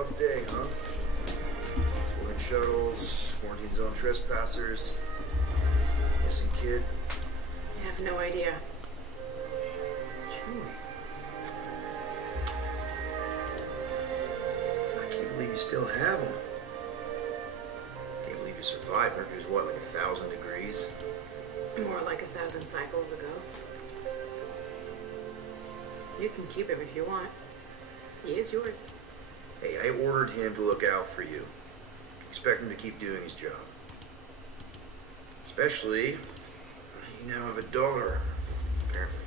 rough day, huh? Floating shuttles, quarantine zone trespassers, missing kid. I have no idea. Julie. I can't believe you still have him. Can't believe you survived. Mercury's what, like 1,000 degrees? More like 1,000 cycles ago. You can keep him if you want. He is yours. Hey, I ordered him to look out for you. Expect him to keep doing his job. Especially, you now have a daughter, apparently.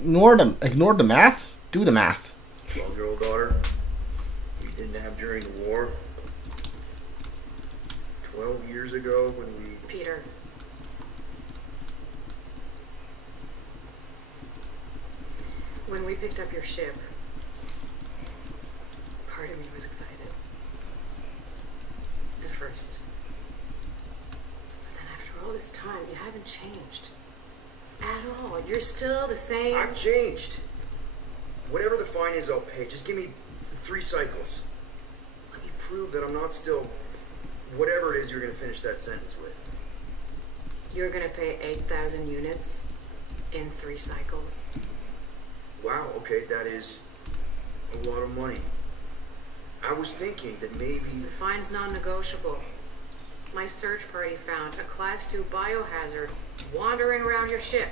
Ignore the math? Do the math. 12-year-old daughter you didn't have during the war. 12 years ago when we... Peter. When we picked up your ship, part of me was excited. At first. But then after all this time, you haven't changed. At all. You're still the same. I've changed. Whatever the fine is, I'll pay. Just give me 3 cycles. Let me prove that I'm not still... whatever it is you're going to finish that sentence with. You're gonna pay 8,000 units in 3 cycles. Wow, okay, that is a lot of money. I was thinking that maybe... The fine's non-negotiable. My search party found a Class 2 biohazard wandering around your ship.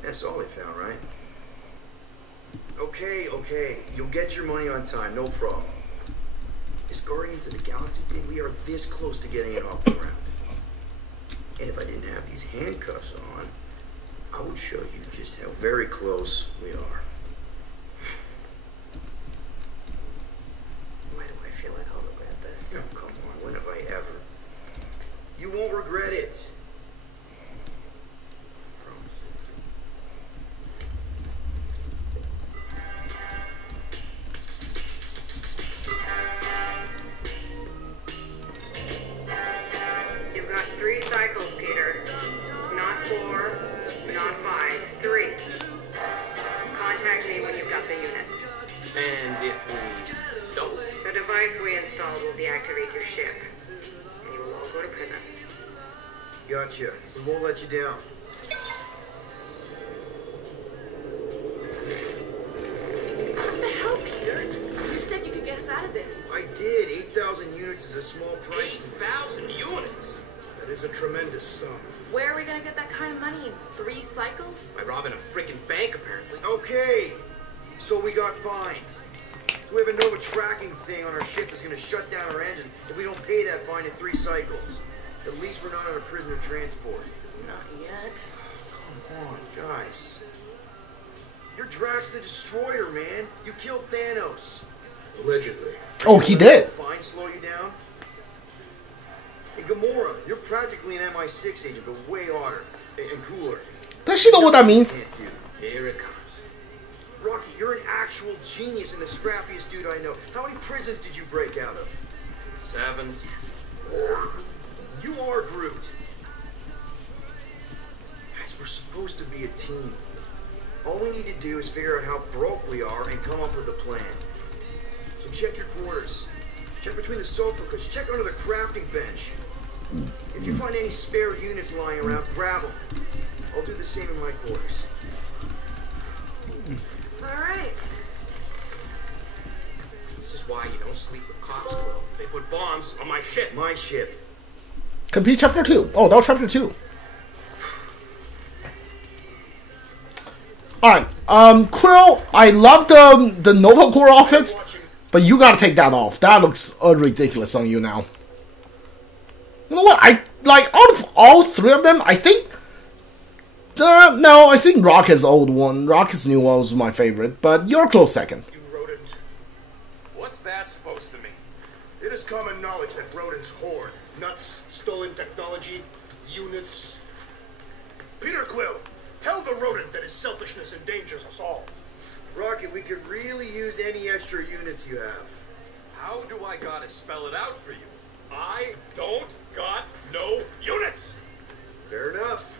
That's all they found, right? Okay, you'll get your money on time, no problem. This Guardians of the Galaxy thing, we are this close to getting it off the ground. And if I didn't have these handcuffs on, I would show you just how very close we are. Why do I feel like I'll regret this? Oh, come on, when have I ever? You won't regret it. Promise. You've got 3 cycles, Peter. Not 4, not 5, 3. Contact me when you've got the units. And if we don't? The device we installed will deactivate your ship. And you will all go to prison. Gotcha. We won't let you down. What the hell, Peter? You said you could get us out of this. I did. 8,000 units is a small price. 8,000 units? That is a tremendous sum. Where are we gonna get that kind of money in 3 cycles? By robbing a freaking bank, apparently. Okay, so we got fined. We have a Nova tracking thing on our ship that's going to shut down our engines if we don't pay that fine in 3 cycles. At least we're not on a prisoner transport. Not yet. Come on, guys. You're Drax the Destroyer, man. You killed Thanos. Allegedly. Oh, he did. Fine, slow you down. Hey, Gamora, you're practically an MI6 agent, but way hotter and cooler. Does she know what that means? Can't do. Here it comes. Rocky, you're an actual genius and the scrappiest dude I know. How many prisons did you break out of? 7. You are Groot. Guys, we're supposed to be a team. All we need to do is figure out how broke we are and come up with a plan. So check your quarters. Check between the sofa cushions. Check under the crafting bench. If you find any spare units lying around, grab them. I'll do the same in my quarters. Alright. This is why you don't sleep with cops, Quill. They put bombs on my ship. My ship. Complete chapter 2. Oh, that was chapter 2. Alright, Quill, I love the Nova Corps outfits, but you gotta take that off. That looks ridiculous on you now. You know what? Out of all 3 of them, I think... no, I think Rocket's old one. Rocket's new one was my favorite, but you're a close second. You rodent. What's that supposed to mean? It is common knowledge that rodents hoard nuts, stolen technology, units. Peter Quill, tell the rodent that his selfishness endangers us all. Rocket, we could really use any extra units you have. How do I gotta spell it out for you? I don't got no units! Fair enough.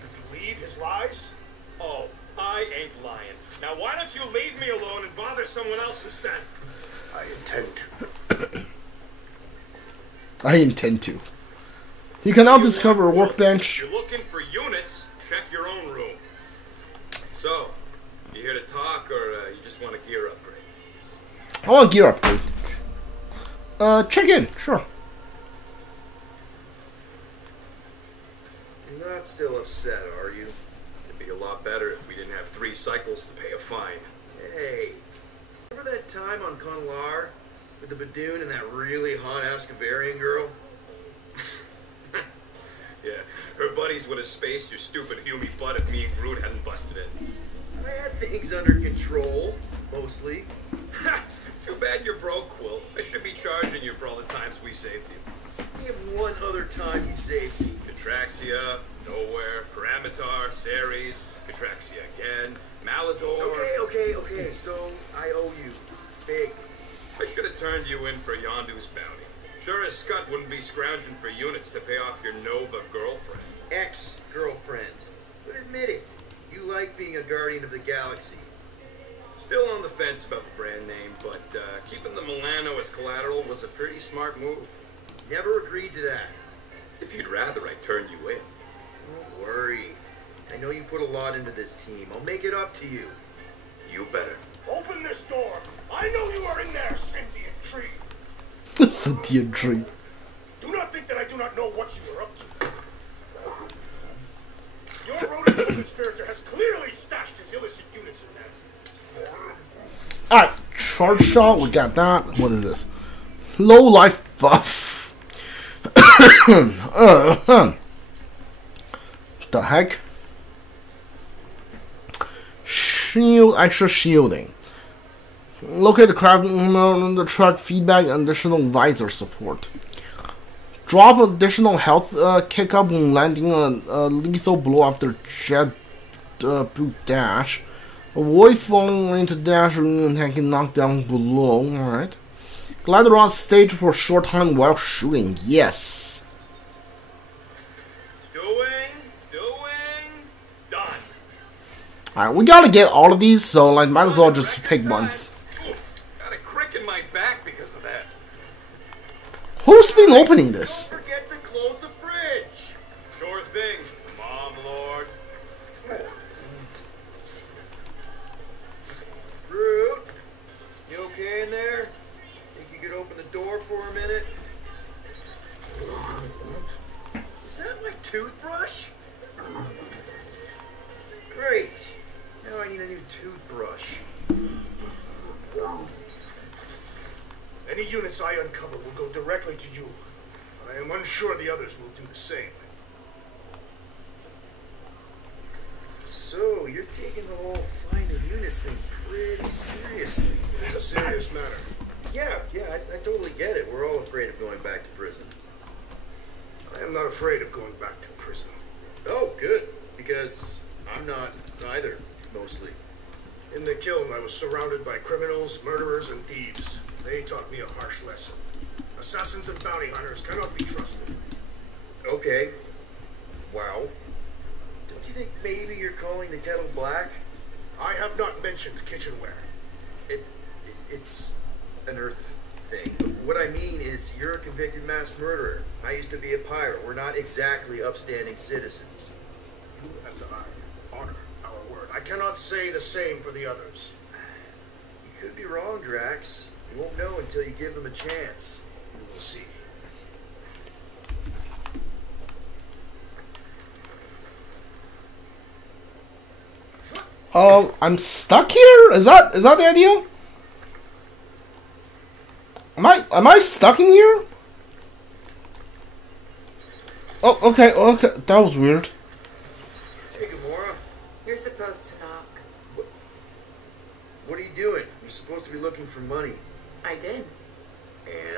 You believe his lies? Oh, I I ain't lying. Now why don't you leave me alone and bother someone else instead? I intend to. I intend to. You can now discover a workbench. If you're looking for units, check your own room. So, you here to talk, or you just want a gear upgrade? I want a gear upgrade. Check in, sure. You're not still upset, are you? It'd be a lot better if we didn't have 3 cycles to pay a fine. Hey, remember that time on Conlar with the Badoon and that really hot Ascavarian girl? Yeah, her buddies would have spaced your stupid Humy butt if me and Groot hadn't busted in. I had things under control, mostly. Ha! Too bad you're broke, Quill. I should be charging you for all the times we saved you. We have one other time you saved me. Catraxia, Nowhere, Paramitar, Ceres, Catraxia again, Malador. Okay, so I owe you. Big. I should have turned you in for Yondu's bounty. Sure as Scott wouldn't be scrounging for units to pay off your Nova girlfriend. Ex-girlfriend. But admit it, you like being a Guardian of the Galaxy. Still on the fence about the brand name, but keeping the Milano as collateral was a pretty smart move. Never agreed to that. If you'd rather, I'd turn you in. Don't worry. I know you put a lot into this team. I'll make it up to you. You better. Open this door. I know you are in there, sentient tree. Sentient tree. Do not think that I do not know what you are up to. Your rodent conspirator has clearly stashed his illicit units in there. Alright, charge shot, we got that. What is this? Low life buff. The heck? Shield, extra shielding. Locate the crafting on the truck, feedback, and additional visor support. Drop additional health kick up when landing a lethal blow after jet boot dash. Avoid falling into dash and taking knockdown below. Alright. Glide around stage for a short time while shooting. Yes. Done. Alright, we gotta get all of these, so like might as well just pick ones. Got a crick in my back because of that. Who's been opening this? Don't forget to close the fridge. Sure thing, Mom Lord. Groot, you okay in there? Think you could open the door for a minute? Is that my toothbrush? Great. Now I need a new toothbrush. Any units I uncover will go directly to you, but I am unsure the others will do the same. So, you're taking the whole finding units thing pretty seriously. It's a serious matter. Yeah, I totally get it. We're all afraid of going back to prison. I am not afraid of going back to prison. Oh, good. Because I'm not either, mostly. In the kiln, I was surrounded by criminals, murderers, and thieves. They taught me a harsh lesson. Assassins and bounty hunters cannot be trusted. Okay. Wow. Don't you think maybe you're calling the kettle black? I have not mentioned kitchenware. It's an Earth thing. What I mean is, you're a convicted mass murderer. I used to be a pirate. We're not exactly upstanding citizens. You and I honor our word. I cannot say the same for the others. You could be wrong, Drax. You won't know until you give them a chance. You will see. I'm stuck here? Is that the idea? Am I stuck in here? Oh, okay, that was weird. Hey, Gamora. You're supposed to knock. What are you doing? You're supposed to be looking for money. I did.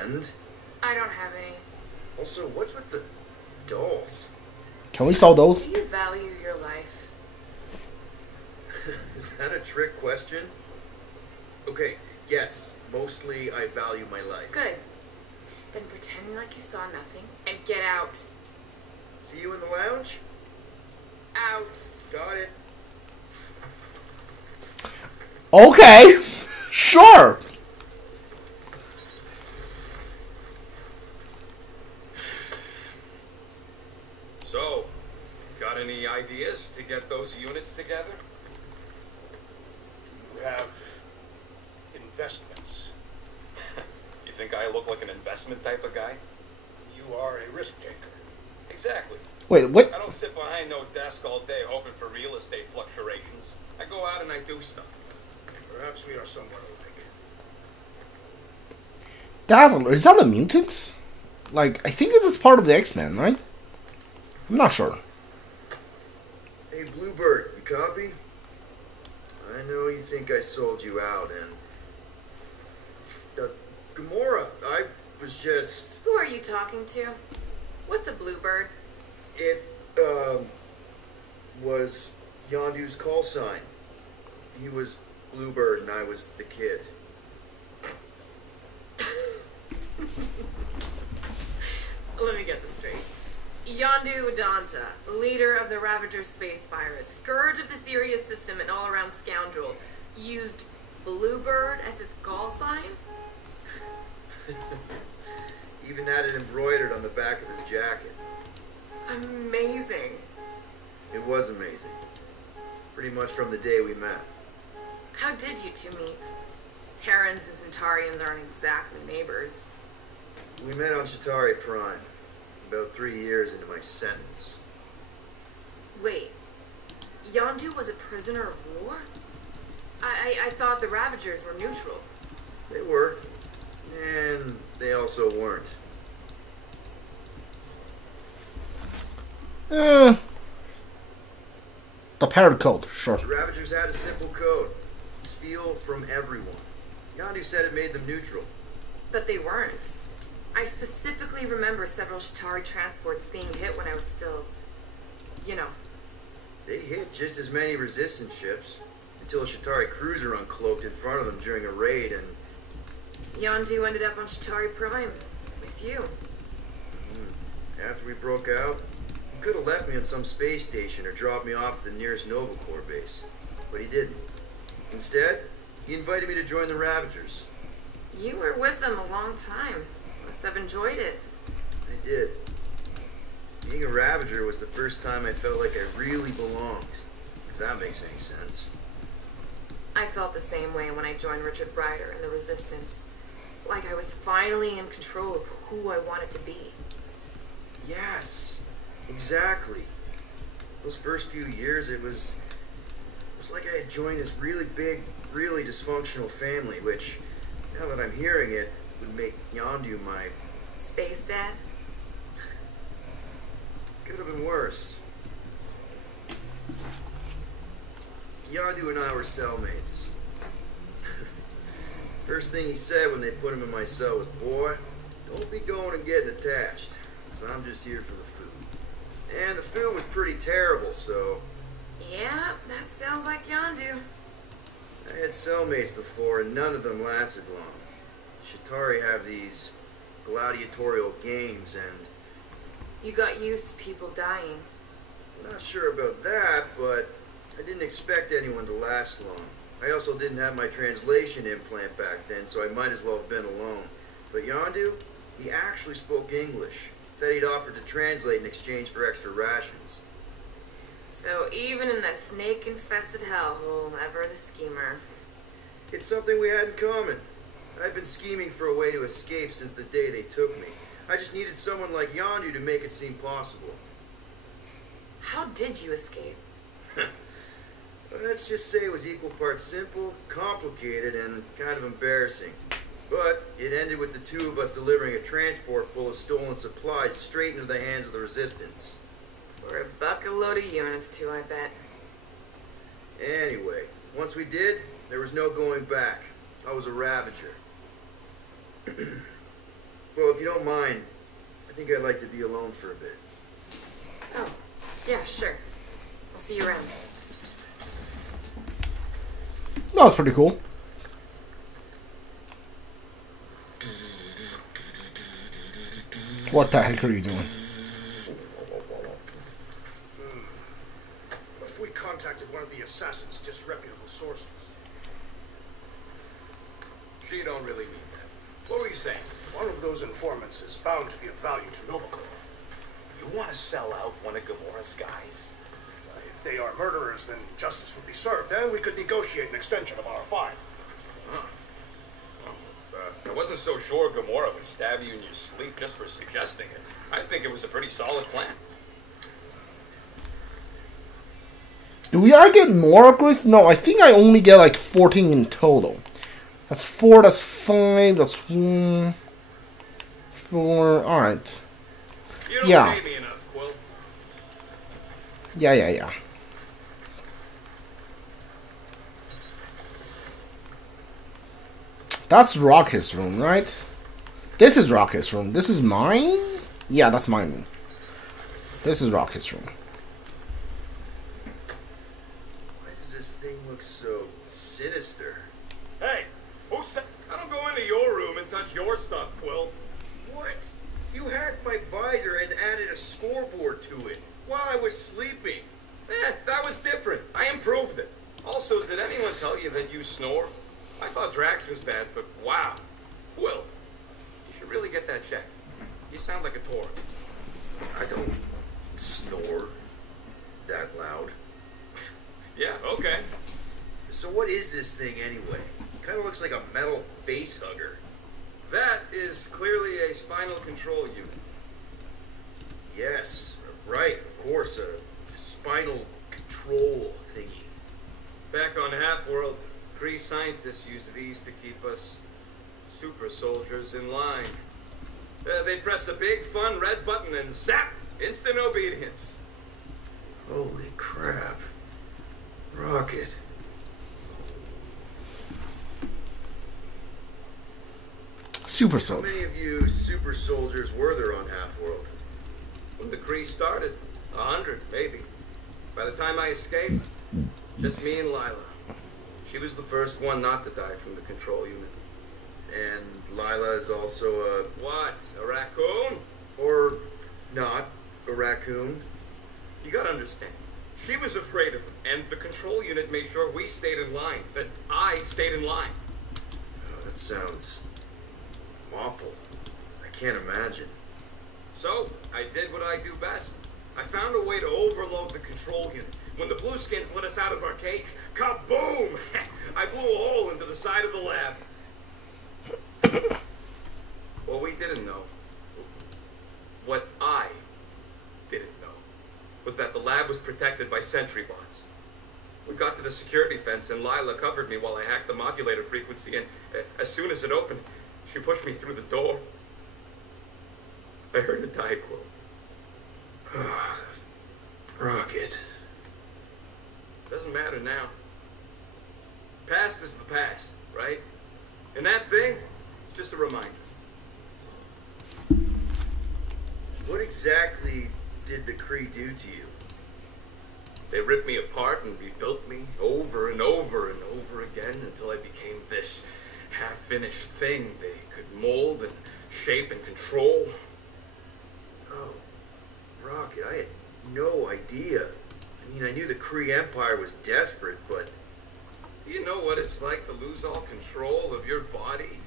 And? I don't have any. Also, what's with the dolls? Can we sell those? Do you value your life? Is that a trick question? Okay, yes, mostly I value my life. Good. Then pretend like you saw nothing and get out. See you in the lounge? Out. Got it. Okay. Sure. So, got any ideas to get those units together? You have investments. You think I look like an investment type of guy? You are a risk taker. Exactly. Wait, what? I don't sit behind no desk all day hoping for real estate fluctuations. I go out and I do stuff. Perhaps we are somewhere alike. Dazzler, is that a mutant? Like, I think this is part of the X-Men, right? I'm not sure. Hey, Bluebird, you copy? I know you think I sold you out, and... Gamora, I was just... Who are you talking to? What's a bluebird? It, was Yondu's call sign. He was Bluebird and I was the kid. Let me get this straight. Yondu Udanta, leader of the Ravager space virus, scourge of the Sirius system and all-around scoundrel, used Bluebird as his call sign? Even had it embroidered on the back of his jacket. Amazing. It was amazing. Pretty much from the day we met. How did you two meet? Terrans and Centaurians aren't exactly neighbors. We met on Chitauri Prime, about 3 years into my sentence. Wait, Yondu was a prisoner of war? I thought the Ravagers were neutral. They were, and they also weren't. The parrot code, sure. The Ravagers had a simple code. Steal from everyone. Yondu said it made them neutral. But they weren't. I specifically remember several Chitauri transports being hit when I was still, you know. They hit just as many resistance ships, until a Chitauri cruiser uncloaked in front of them during a raid, and... Yondu ended up on Chitauri Prime, with you. After we broke out, he could have left me on some space station or dropped me off at the nearest Nova Corps base, but he didn't. Instead, he invited me to join the Ravagers. You were with them a long time. Must have enjoyed it. I did. Being a Ravager was the first time I felt like I really belonged, if that makes any sense. I felt the same way when I joined Richard Ryder and the Resistance. Like I was finally in control of who I wanted to be. Yes, exactly. Those first few years, it was like I had joined this really big, really dysfunctional family, which, now that I'm hearing it, would make Yondu my... Space Dad? Could have been worse. Yondu and I were cellmates. First thing he said when they put him in my cell was, "Boy, don't be going and getting attached, so I'm just here for the food." And the food was pretty terrible, so... Yeah, that sounds like Yondu. I had cellmates before, and none of them lasted long. Chitauri have these gladiatorial games, and... You got used to people dying. Not sure about that, but I didn't expect anyone to last long. I also didn't have my translation implant back then, so I might as well have been alone. But Yondu, he actually spoke English. Said he'd offered to translate in exchange for extra rations. So even in that snake-infested hellhole, ever the schemer. It's something we had in common. I've been scheming for a way to escape since the day they took me. I just needed someone like Yondu to make it seem possible. How did you escape? Let's just say it was equal parts simple, complicated, and kind of embarrassing. But it ended with the two of us delivering a transport full of stolen supplies straight into the hands of the Resistance. For a bucket-load of units too, I bet. Anyway, once we did, there was no going back. I was a Ravager. Well, if you don't mind, I think I'd like to be alone for a bit. Oh, yeah, sure. I'll see you around. That was pretty cool. What the heck are you doing? What if we contacted one of the assassins' disreputable sources? She don't really mean that. What were you saying? One of those informants is bound to be of value to Nobuko. You want to sell out one of Gamora's guys? If they are murderers, then justice would be served, and we could negotiate an extension of our fine. Huh. Well, I wasn't so sure Gamora would stab you in your sleep just for suggesting it. I think it was a pretty solid plan. Do I get more upgrades? No, I think I only get like 14 in total. That's 4, that's 5, that's 1, 4, alright. You don't Yeah. pay me enough, Quill. Yeah. That's Rocket's room, right? This is Rocket's room. This is mine? Yeah, that's my room. This is Rocket's room. Why does this thing look so sinister? Hey, who said... I don't go into your room and touch your stuff, Quill. What? You hacked my visor and added a scoreboard to it while I was sleeping. That was different. I improved it. Also, did anyone tell you that you snore? I thought Drax was bad, but wow. Quill, you should really get that checked. You sound like a tour. I don't snore that loud. Yeah, okay. So what is this thing anyway? Kind of looks like a metal face hugger. That is clearly a spinal control unit. Yes, right, of course, a spinal control thingy. Back on Half-World, Kree scientists use these to keep us super soldiers in line. They press a big fun red button and zap! Instant obedience. Holy crap. Rocket. Super How soldier. many of you super soldiers were there on Half-World? When the Kree started, 100, maybe. By the time I escaped, just me and Lila. She was the first one not to die from the control unit. And Lila is also a... What? A raccoon? or not, a raccoon. You gotta understand. She was afraid of him, and the control unit made sure we stayed in line. That I stayed in line. Oh, that sounds awful. I can't imagine. So, I did what I do best. I found a way to overload the control unit. When the Blueskins let us out of our cage, kaboom! I blew a hole into the side of the lab. What we didn't know, what I didn't know, was that the lab was protected by sentry bots. We got to the security fence and Lila covered me while I hacked the modulator frequency, and as soon as it opened, she pushed me through the door. I heard her die, Quill. Oh, Rocket. Doesn't matter now. Past is the past, right? And that thing, it's just a reminder. What exactly did the Kree do to you? They ripped me apart and rebuilt me over and over and over again until I became this half-finished thing they could mold and shape and control. Oh, Rocket, I had no idea. I mean, I knew the Kree Empire was desperate, but... Do you know what it's like to lose all control of your body?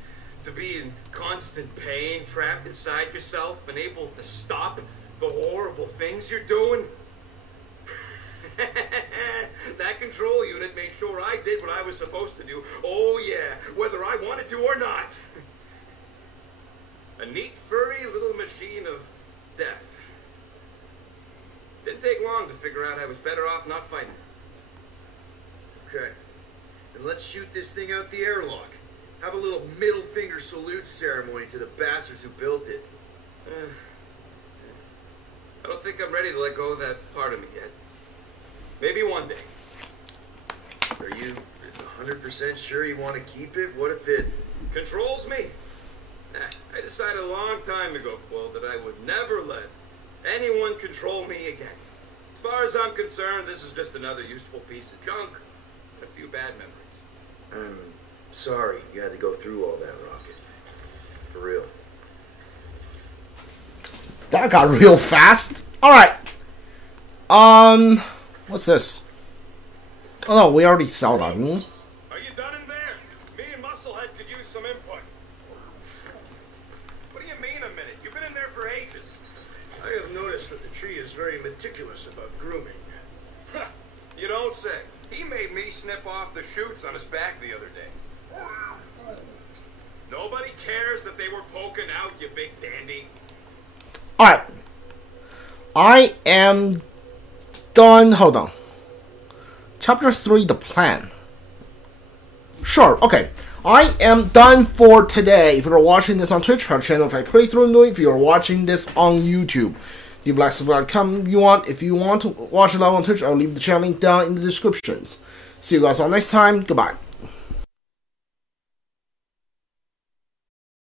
To be in constant pain, trapped inside yourself, unable to stop the horrible things you're doing? That control unit made sure I did what I was supposed to do. Oh yeah, whether I wanted to or not. A neat, furry little machine of death. Didn't take long to figure out I was better off not fighting. Okay. Then let's shoot this thing out the airlock. Have a little middle finger salute ceremony to the bastards who built it. I don't think I'm ready to let go of that part of me yet. Maybe one day. Are you 100% sure you want to keep it? What if it... Controls me? I decided a long time ago, Quill, that I would never let anyone control me again. As far as I'm concerned, this is just another useful piece of junk. A few bad memories. I'm sorry you had to go through all that, Rocket. For real. That got real fast. Alright. What's this? Oh no, we already saw that. Are you done in there? Me and Musclehead could use some input. noticed that the tree is very meticulous about grooming. You don't say. He made me snip off the shoots on his back the other day. Nobody cares that they were poking out, you big dandy. Alright. I am done. Hold on. Chapter 3, the plan. Sure, okay. I am done for today. If you're watching this on Twitch, our channel play playthrough doing. If you're watching this on YouTube, leave like subscribe you want. If you want to watch it live on Twitch, I'll leave the channel link down in the descriptions. See you guys all next time. Goodbye.